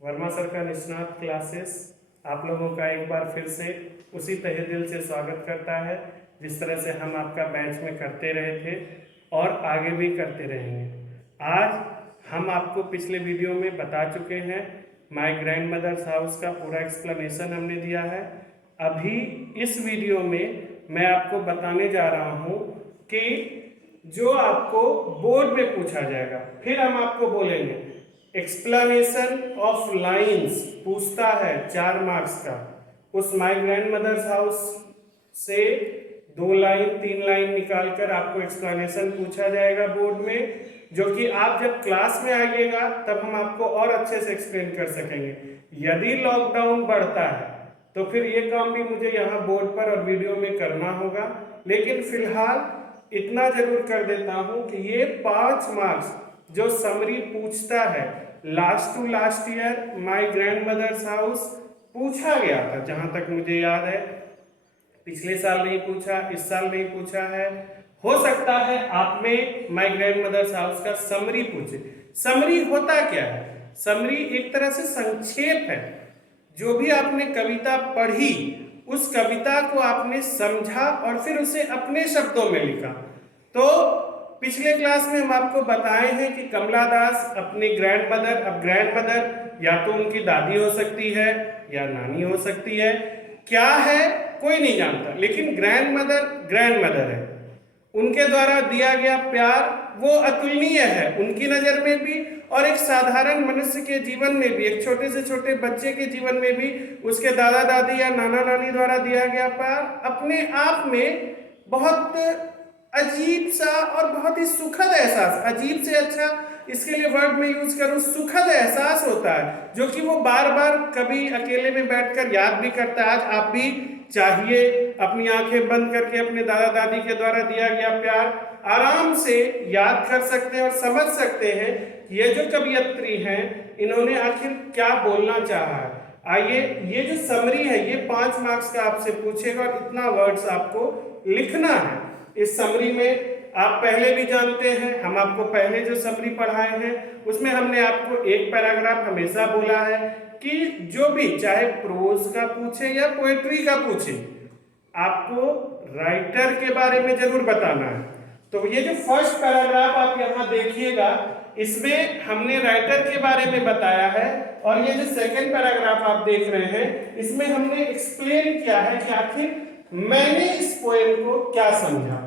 Verma sir का निष्णात classes आप लोगों का एक बार फिर से उसी तहे दिल से स्वागत करता है जिस तरह से हम आपका बैच में करते रहे थे और आगे भी करते रहेंगे। आज हम आपको पिछले वीडियो में बता चुके हैं, माय ग्रैंड मदर्स हाउस का पूरा एक्सप्लेनेशन हमने दिया है। अभी इस वीडियो में मैं आपको बताने जा रहा हूँ कि जो आपको बोर्ड में पूछा जाएगा, फिर हम आपको बोलेंगे एक्सप्लेनेशन ऑफ लाइंस पूछता है 4 मार्क्स का। उस माय ग्रैंड मदर्स हाउस से 2 लाइन 3 लाइन निकालकर आपको एक्सप्लेनेशन पूछा जाएगा बोर्ड में, जो कि आप जब क्लास में आइएगा तब हम आपको और अच्छे से एक्सप्लेन कर सकेंगे। यदि लॉकडाउन बढ़ता है तो फिर ये काम भी मुझे यहाँ बोर्ड पर और वीडियो में करना होगा, लेकिन फिलहाल इतना जरूर कर देता हूँ कि ये 5 मार्क्स जो समरी पूछता है, last to last year my grandmother's house पूछा गया था, जहां तक मुझे याद है। पिछले साल नहीं पूछा, इस साल नहीं पूछा है, हो सकता है आप में माय ग्रैंड मदर्स हाउस का समरी पूछे। समरी होता क्या है? समरी एक तरह से संक्षेप है। जो भी आपने कविता पढ़ी उस कविता को आपने समझा और फिर उसे अपने शब्दों में लिखा। तो पिछले क्लास में हम आपको बताए हैं कि कमला दास अपनी ग्रैंड मदर, अब ग्रैंड मदर या तो उनकी दादी हो सकती है या नानी हो सकती है, क्या है कोई नहीं जानता, लेकिन ग्रैंड मदर है। उनके द्वारा दिया गया प्यार वो अतुलनीय है उनकी नजर में भी, और एक साधारण मनुष्य के जीवन में भी, एक छोटे से छोटे बच्चे के जीवन में भी उसके दादा दादी या नाना नानी द्वारा दिया गया प्यार अपने आप में बहुत अजीब सा और बहुत ही सुखद एहसास, अजीब से अच्छा इसके लिए वर्ड में यूज करूं, सुखद एहसास होता है, जो कि वो बार बार कभी अकेले में बैठकर याद भी करता है। आज आप भी चाहिए अपनी आंखें बंद करके अपने दादा दादी के द्वारा दिया गया प्यार आराम से याद कर सकते हैं और समझ सकते हैं ये जो कवियत्री हैं इन्होंने आखिर क्या बोलना चाहा है। आइए, ये जो समरी है ये 5 मार्क्स का आपसे पूछेगा और इतना वर्ड्स आपको लिखना है। इस समरी में आप पहले भी जानते हैं, हम आपको पहले जो समरी पढ़ाए हैं उसमें हमने आपको एक पैराग्राफ हमेशा बोला है कि जो भी चाहे प्रोज का पूछे या पोएट्री का पूछे आपको राइटर के बारे में जरूर बताना है। तो ये जो फर्स्ट पैराग्राफ आप यहाँ देखिएगा इसमें हमने राइटर के बारे में बताया है, और ये जो सेकंड पैराग्राफ आप देख रहे हैं इसमें हमने एक्सप्लेन किया है कि आखिर मैंने इस पोएम को क्या समझा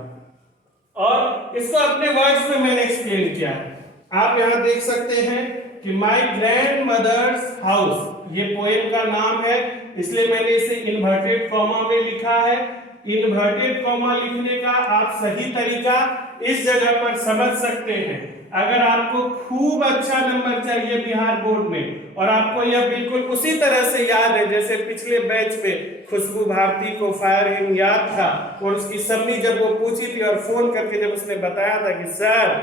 और इसको अपने वर्ड्स में मैंने एक्सप्लेन किया है। आप यहाँ देख सकते हैं कि माय ग्रैंड मदर्स हाउस ये पोएम का नाम है, इसलिए मैंने इसे इन्वर्टेड कॉमा में लिखा है। इन्वर्टेड कॉमा लिखने का आप सही तरीका इस जगह पर समझ सकते हैं। अगर आपको खूब अच्छा नंबर चाहिए बिहार बोर्ड में और आपको यह बिल्कुल उसी तरह से याद है जैसे पिछले बैच में खुशबू भारती को फायर हिम याद था और उसकी समरी जब वो पूछी थी और फोन करके जब उसने बताया था कि सर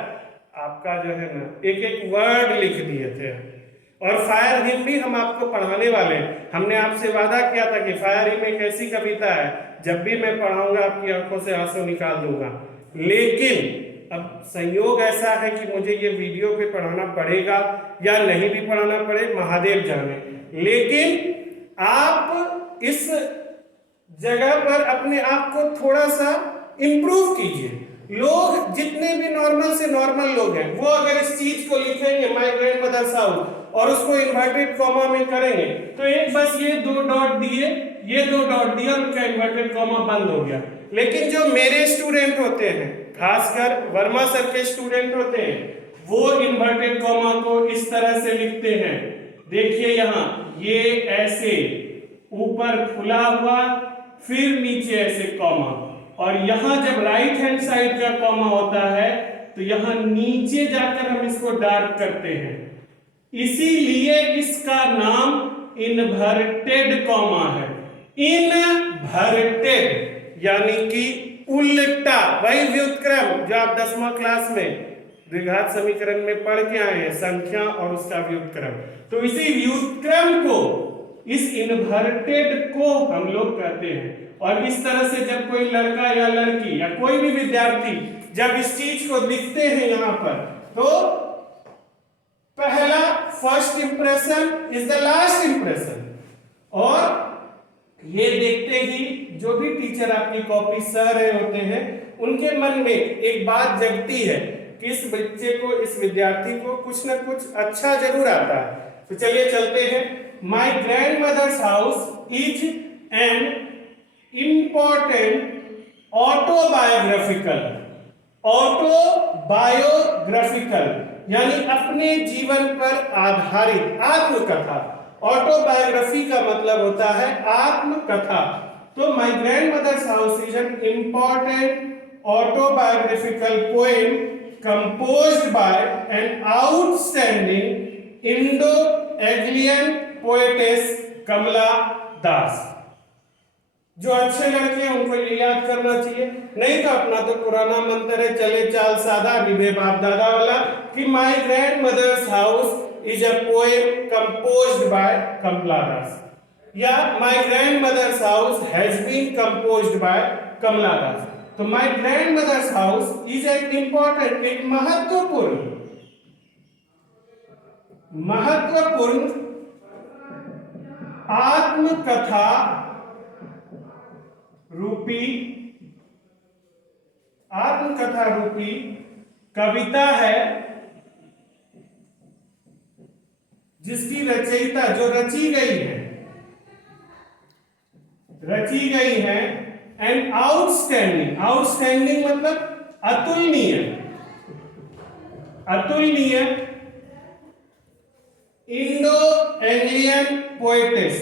आपका जो है ना एक एक वर्ड लिख दिए थे, और फायर हिम भी हम आपको पढ़ाने वाले हैं। हमने आपसे वादा किया था कि फायर हिम एक ऐसी कविता है जब भी मैं पढ़ाऊंगा आपकी आंखों से आंसू निकाल दूंगा, लेकिन अब संयोग ऐसा है कि मुझे ये वीडियो पे पढ़ाना पड़ेगा या नहीं भी पढ़ाना पड़े महादेव जाने, लेकिन आप इस जगह पर अपने आप को थोड़ा सा इंप्रूव कीजिए। लोग जितने भी नॉर्मल से नॉर्मल लोग हैं वो अगर इस चीज को लिखेंगे माय ग्रैंड मदर्स हाउस और उसको इन्वर्टेड कॉमा में करेंगे तो एक बस ये 2 डॉट दिए, ये 2 डॉट दिया, उनका इन्वर्टेड कॉमा बंद हो गया। लेकिन जो मेरे स्टूडेंट होते हैं, खासकर वर्मा सर के स्टूडेंट होते हैं, वो इन्वर्टेड कॉमा को इस तरह से लिखते हैं। देखिए यहाँ ये ऐसे ऊपर खुला हुआ फिर नीचे ऐसे कॉमा, और यहाँ जब राइट हैंड साइड का कॉमा होता है तो यहाँ नीचे जाकर हम इसको डार्क करते हैं, इसीलिए इसका नाम इन्वर्टेड कॉमा है। इन्वर्टेड यानी कि उल्टा, वही व्युत्क्रम जो आप 10वां क्लास में द्विघात समीकरण में पढ़ के आए हैं, संख्या और उसका व्युत्क्रम। तो इसी व्युत्क्रम को, इस इन्वर्टेड को हम लोग कहते हैं। और इस तरह से जब कोई लड़का या लड़की या कोई भी विद्यार्थी जब इस चीज को लिखते हैं यहाँ पर, तो पहला first impression is the last impression. और ये देखते ही जो भी टीचर आपकी कॉपी सह रहे होते हैं उनके मन में एक बात जगती है कि इस बच्चे को, इस विद्यार्थी को कुछ ना कुछ अच्छा जरूर आता है। तो चलिए चलते हैं। My grandmother's house is an important autobiographical यानी अपने जीवन पर आधारित आत्मकथा। ऑटोबायोग्राफी का मतलब होता है आत्मकथा। तो my grandmother's house is an important autobiographical poem composed by an outstanding Indo-Anglian poetess Kamala Das. जो अच्छे लड़के हैं उनको ये याद करना चाहिए, नहीं तो अपना तो पुराना मंत्र है चले चाल सादा निभे बाप दादा वाला कि my grandmother's house is a poem composed by Kamala Das, या my grandmother's house has been composed by Kamala Das. तो my grandmother's house is an important, एक महत्वपूर्ण आत्मकथा रूपी कविता है जिसकी रचयिता, जो रची गई है एंड आउटस्टैंडिंग मतलब अतुलनीय इंडो एंग्लियन पोएटेस,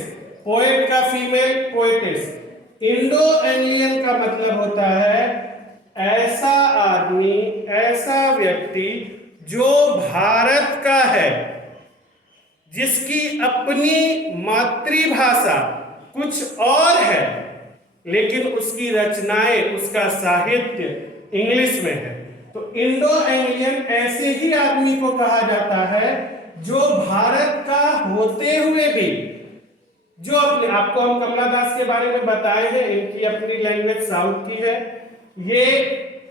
पोएट का फीमेल पोएटेस। इंडो एंग्लियन का मतलब होता है ऐसा आदमी, ऐसा व्यक्ति जो भारत का है, जिसकी अपनी मातृभाषा कुछ और है लेकिन उसकी रचनाएं, उसका साहित्य इंग्लिश में है। तो इंडो एंग्लियन ऐसे ही आदमी को कहा जाता है जो भारत का होते हुए भी, जो अपने, आपको हम कमला दास के बारे में बताए हैं, इनकी अपनी लैंग्वेज साउथ की है, ये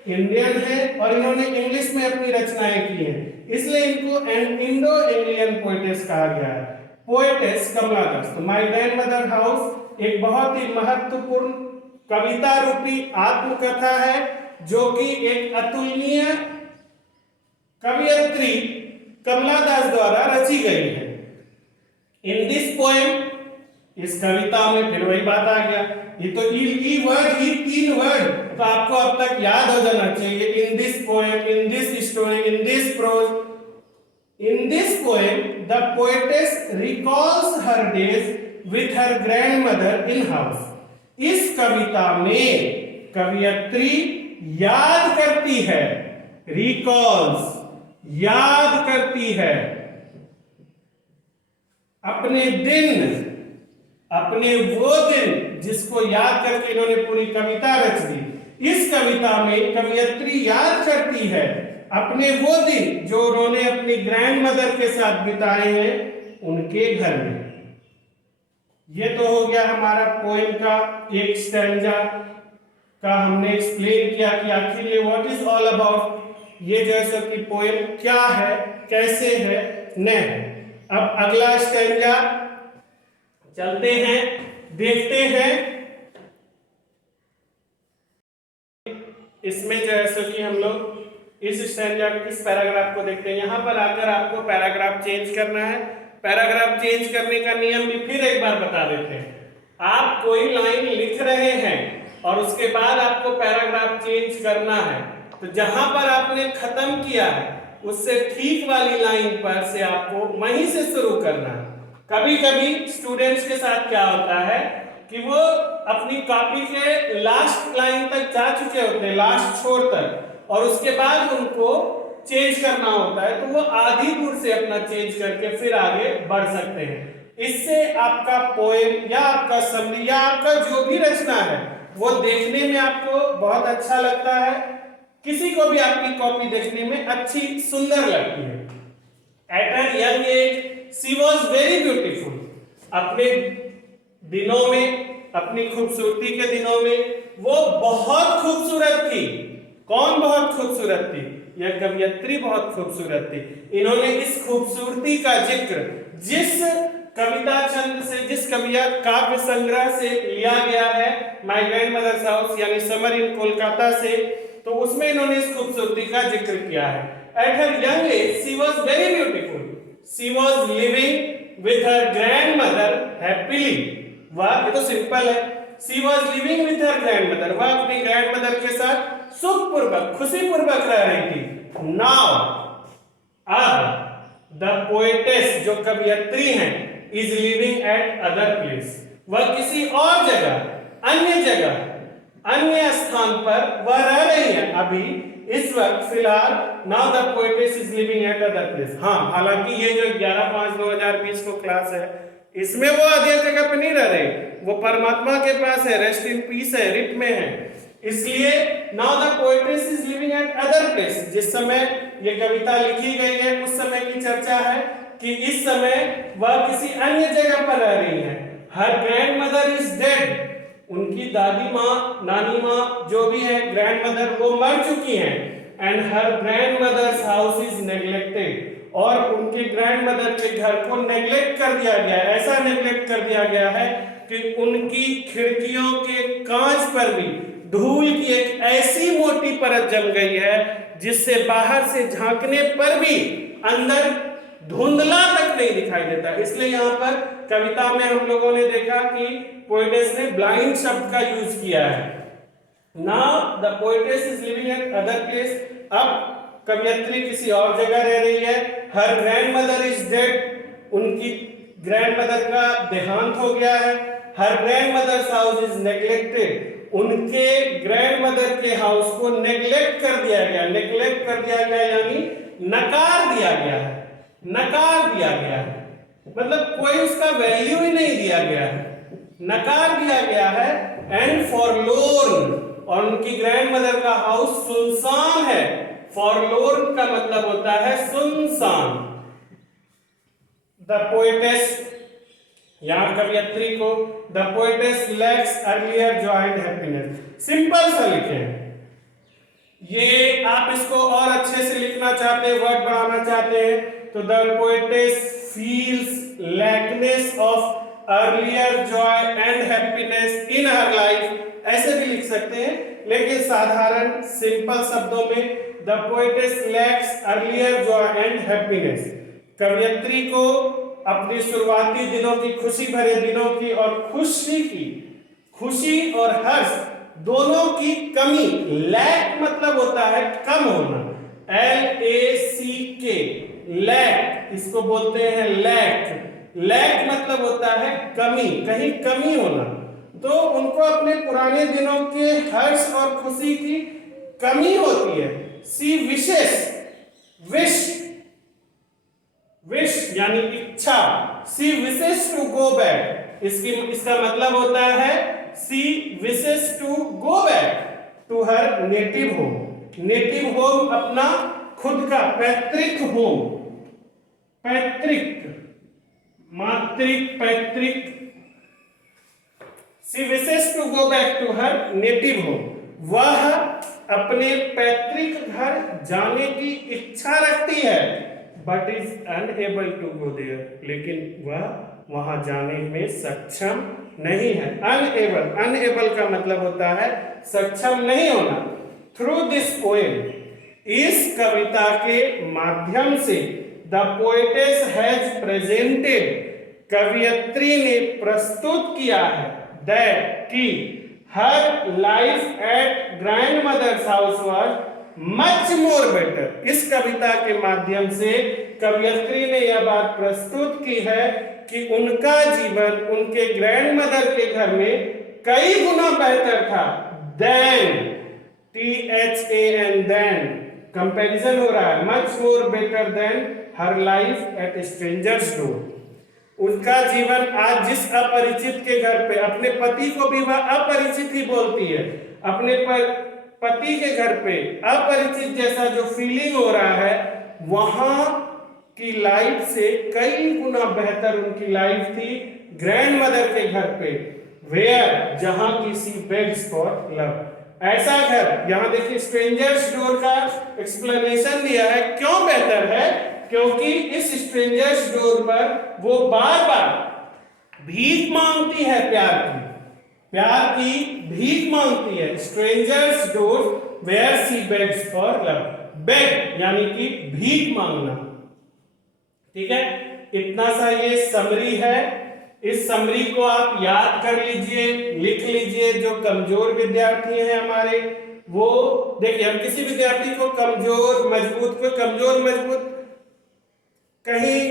इंडियन है और इन्होंने इंग्लिश में अपनी रचनाएं की हैं, इसलिए इनको इंडो एंग्लियन पोएटेस कहा गया है, पोएटेस कमला दास। तो माई ग्रैंड मदर हाउस एक बहुत ही महत्वपूर्ण कविता रूपी आत्मकथा है जो कि एक अतुलनीय कवियत्री कमला दास द्वारा रची गई है। इन दिस पोएम, इस कविता में फिर वही बात आ गया, ये तो तीन वर्ड तो आपको अब तक याद हो जाना चाहिए। In this poem, in this story, in this prose, in this poem the poetess recalls her days with her grandmother in house. इस कविता में कवियत्री याद करती है, रिकॉल्स याद करती है अपने वो दिन जिसको याद करके इन्होंने पूरी कविता रच दी। इस कविता में कवियत्री याद करती है अपने वो दिन जो उन्होंने अपनी ग्रैंड मदर के साथ बिताए हैं उनके घर में। ये तो हो गया हमारा पोएम का एक स्टैंजा का हमने एक्सप्लेन किया कि आखिर ये व्हाट इज ऑल अबाउट, ये जैसा कि पोएम क्या है, कैसे है, न है। अब अगला स्टैंजा चलते हैं, देखते हैं। इसमें जैसे कि हम लोग इस स्टैंजा इस पैराग्राफ को देखते हैं, यहां पर आकर आपको पैराग्राफ चेंज करना है। पैराग्राफ चेंज करने का नियम भी फिर एक बार बता देते हैं। आप कोई लाइन लिख रहे हैं और उसके बाद आपको पैराग्राफ चेंज करना है, तो जहां पर आपने खत्म किया है उससे ठीक वाली लाइन पर से आपको वहीं से शुरू करना है। कभी कभी स्टूडेंट्स के साथ क्या होता है कि वो अपनी कॉपी के लास्ट लाइन तक जा चुके होते हैं, लास्ट छोर तक, और उसके बाद उनको चेंज करना होता है, तो वो आधी दूर से अपना चेंज करके फिर आगे बढ़ सकते हैं। इससे आपका पोएम या आपका समरी या आपका जो भी रचना है वो देखने में आपको बहुत अच्छा लगता है, किसी को भी आपकी कॉपी देखने में अच्छी सुंदर लगती है। At a young age she was very beautiful. अपने दिनों में, अपनी खूबसूरती के दिनों में वो बहुत खूबसूरत थी। कौन बहुत खूबसूरत थी? यह कवियत्री बहुत खूबसूरत थी। इन्होंने इस खूबसूरती का जिक्र जिस कविता छंद से, जिस कविता काव्य संग्रह से लिया गया है, माय ग्रैंडमदर्स हाउस यानी समर इन कोलकाता से, तो उसमें इन्होंने इस खूबसूरती का जिक्र किया है। At her young age she was very beautiful, she was living with her grandmother happily. वाह, ये तो सिंपल है। She was living with her grandmother, वह अपनी ग्रैंडमदर के साथ सुखपूर्वक, खुशीपूर्वक रह रही थी। नाउ, अब द पोएटेस जो कवियत्री हैं, is living at other place, वह किसी और जगह, अन्य स्थान पर वह रह रही है अभी इस वक्त फिलहाल। Now the poetess is living at other place. हाँ, हालांकि ये जो 11/5/2020 को क्लास है, इसमें वो अगली जगह पे नहीं रह रहे, वो परमात्मा के पास है, रेस्ट इन पीस है, रिट में है। इसलिए now the poetess is living at other place, जिस समय ये कविता लिखी गई है उस समय की चर्चा है कि इस समय वह किसी अन्य जगह पर रह रही है। हर ग्रैंडमदर इज डेड, उनकी दादी माँ, नानी माँ जो भी है ग्रैंडमदर, वो मर चुकी हैं। And her grandmother's house is neglected, और उनके ग्रैंडमदर के घर को नेग्लेक्ट कर दिया गया है। ऐसा नेग्लेक्ट कर दिया गया है कि उनकी खिड़कियों के कांच पर भी धूल की एक ऐसी मोटी परत जम गई है जिससे बाहर से झांकने पर भी अंदर धुंधला तक नहीं दिखाई देता। इसलिए यहाँ पर कविता में हम लोगों ने देखा कि पोएटेस ने ब्लाइंड शब्द का यूज किया है। Now the poetess is living at other place, अब कवियत्री किसी और जगह रह रही है। हर ग्रैंडमदर इज डेड, उनकी ग्रैंडमदर का देहांत हो गया है। हर ग्रैंडमदर्स हाउस इज नेग्लेक्टेड, उनके ग्रैंडमदर के हाउस को नेग्लेक्ट कर दिया गया। नेग्लेक्ट कर दिया गया यानी नकार दिया गया है, नकार दिया गया है, मतलब कोई उसका वैल्यू ही नहीं दिया गया है, नकार दिया गया है। एंड फॉरलोर्न, और उनकी ग्रैंडमदर का हाउस सुनसान है। फॉरलोर्न का मतलब होता है सुनसान। द पोएटेस, यहां कवियत्री को the poetess lakhs earlier Joy and happiness, simple सा लिखे हैं ये। आप इसको और अच्छे से लिखना चाहते हैं, वर्ड बढ़ाना चाहते हैं, तो the poetess feels लैकनेस of earlier Joy and happiness in her life, ऐसे भी लिख सकते हैं, लेकिन साधारण सिंपल शब्दों में the poetess lakhs earlier Joy and happiness, कवियत्री को अपनी शुरुआती दिनों की, खुशी भरे दिनों की और खुशी और हर्ष दोनों की कमी, लैक मतलब होता है कम होना, LACK, लैक, इसको बोलते हैं लैक। लैक मतलब होता है कमी, कहीं कमी होना, तो उनको अपने पुराने दिनों के हर्ष और खुशी की कमी होती है। सी विशेष, विश यानी इच्छा, सी विशेष टू गो बैक, इसका मतलब होता है she wishes to go back to her native home. Native home अपना खुद का पैतृक होम, पैतृक, she wishes to go back to her native home, वह अपने पैतृक घर जाने की इच्छा रखती है, but is unable to go there, लेकिन वह वहां जाने में सक्षम नहीं है। अनएबल का मतलब होता है सक्षम नहीं होना। थ्रू दिस पोएम, इस कविता के माध्यम से द पोएटेस हैज प्रेजेंटेड, कवियत्री ने प्रस्तुत किया है, दैट कि हर life at grandmother's house was much more better. इस कविता के माध्यम से कवियत्री ने यह बात प्रस्तुत की है कि उनका जीवन उनके ग्रैंडमदर के घर में कई गुना बेहतर था। देन, THAN, देन, कंपैरिजन हो रहा है, much more better than her life at strangers door. उनका जीवन आज जिस अपरिचित के घर पे, अपने पति को भी वह अपरिचित ही बोलती है, अपने पति के घर पे अपरिचित जैसा जो फीलिंग हो रहा है, वहां की लाइफ से कई गुना बेहतर उनकी लाइफ थी ग्रैंडमदर के घर पे, वेयर, जहां की सी बेग्स फॉर लव, ऐसा घर, यहाँ देखिए स्ट्रेंजर्स डोर का एक्सप्लेनेशन दिया है। क्यों बेहतर है? क्योंकि इस स्ट्रेंजर्स डोर पर वो बार बार भीख मांगती है, प्यार की भीख मांगती है। Strangers door where she begs for love, beg यानी कि भीख मांगना। ठीक है, इतना सा ये समरी है। इस समरी को आप याद कर लीजिए, लिख लीजिए। जो कमजोर विद्यार्थी हैं हमारे, वो देखिए, हम किसी विद्यार्थी को कमजोर मजबूत कहीं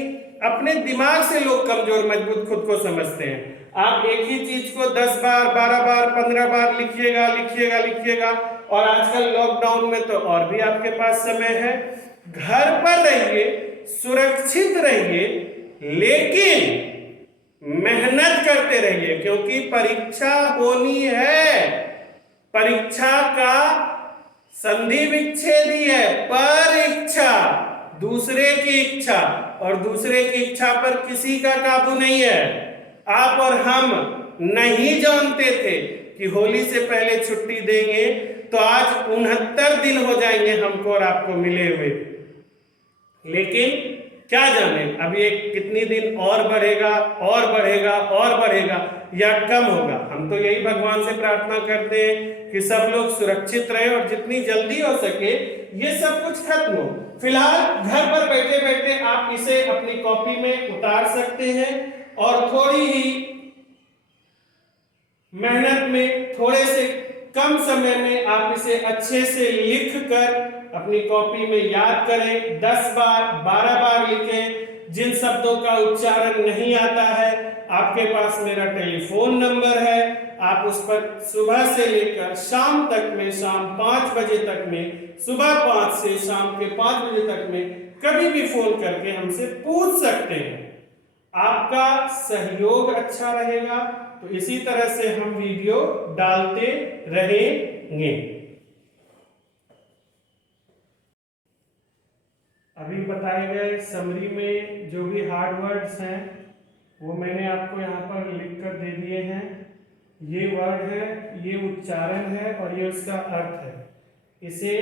अपने दिमाग से लोग कमजोर मजबूत खुद को समझते हैं। आप एक ही चीज को 10 बार 12 बार 15 बार लिखिएगा। और आजकल लॉकडाउन में तो और भी आपके पास समय है। घर पर रहिए, सुरक्षित रहिए, लेकिन मेहनत करते रहिए, क्योंकि परीक्षा होनी है। परीक्षा का संधि विच्छेद ही है परीक्षा, दूसरे की इच्छा, और दूसरे की इच्छा पर किसी का काबू नहीं है। आप और हम नहीं जानते थे कि होली से पहले छुट्टी देंगे, तो आज 69 दिन हो जाएंगे हमको और आपको मिले हुए। लेकिन क्या जाने अब ये कितनी दिन और बढ़ेगा या कम होगा। हम तो यही भगवान से प्रार्थना करते हैं कि सब लोग सुरक्षित रहे और जितनी जल्दी हो सके ये सब कुछ खत्म हो। फिलहाल घर पर बैठे बैठे आप इसे अपनी कॉपी में उतार सकते हैं और थोड़ी ही मेहनत में, थोड़े से कम समय में आप इसे अच्छे से लिख कर अपनी कॉपी में याद करें। 10 बार 12 बार लिखें। जिन शब्दों का उच्चारण नहीं आता है, आपके पास मेरा टेलीफोन नंबर है, आप उस पर सुबह से लेकर शाम तक में, शाम 5 बजे तक में, सुबह 5 से शाम के 5 बजे तक में कभी भी फोन करके हमसे पूछ सकते हैं। आपका सहयोग अच्छा रहेगा तो इसी तरह से हम वीडियो डालते रहेंगे। अभी बताए गए समरी में जो भी हार्ड वर्ड्स हैं वो मैंने आपको यहाँ पर लिख कर दे दिए हैं। ये वर्ड है, ये उच्चारण है और ये उसका अर्थ है। इसे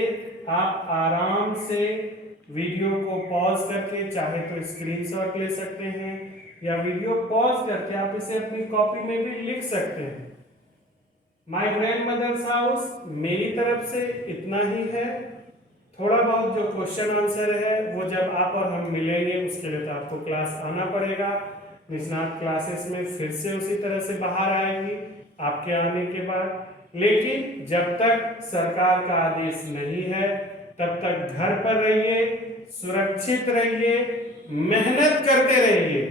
आप आराम से वीडियो को पॉज करके, चाहे तो स्क्रीनशॉट ले सकते हैं या वीडियो पॉज करके आप इसे अपनी कॉपी में भी लिख सकते हैं। माय ग्रैंडमदर्स हाउस मेरी तरफ से इतना ही है। थोड़ा बहुत जो क्वेश्चन आंसर है वो जब आप और हम मिलेंगे उसके लिए तो आपको क्लास आना पड़ेगा। निष्णात क्लासेस में फिर से उसी तरह से बाहर आएगी आपके आने के बाद। लेकिन जब तक सरकार का आदेश नहीं है तब तक घर पर रहिए, सुरक्षित रहिए, मेहनत करते रहिए।